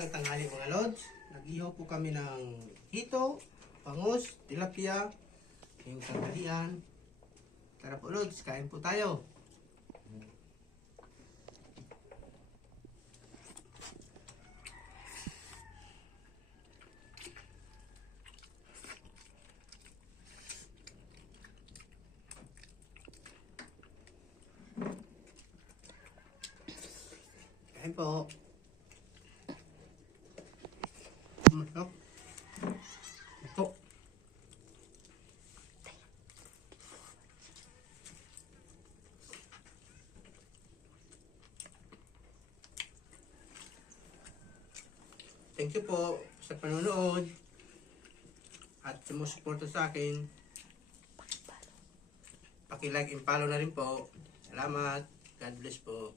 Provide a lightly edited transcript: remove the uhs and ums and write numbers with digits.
Magandang tanghali mga lods. Nag-ihaw po kami ng hito, bangus, tilapia, yung tanghalian. Tara po lods, kain po tayo. Kain po. Masarap. Ito. Thank you po sa panonood at sumusuporta sa akin. Paki-like and follow na rin po. Salamat. God bless po.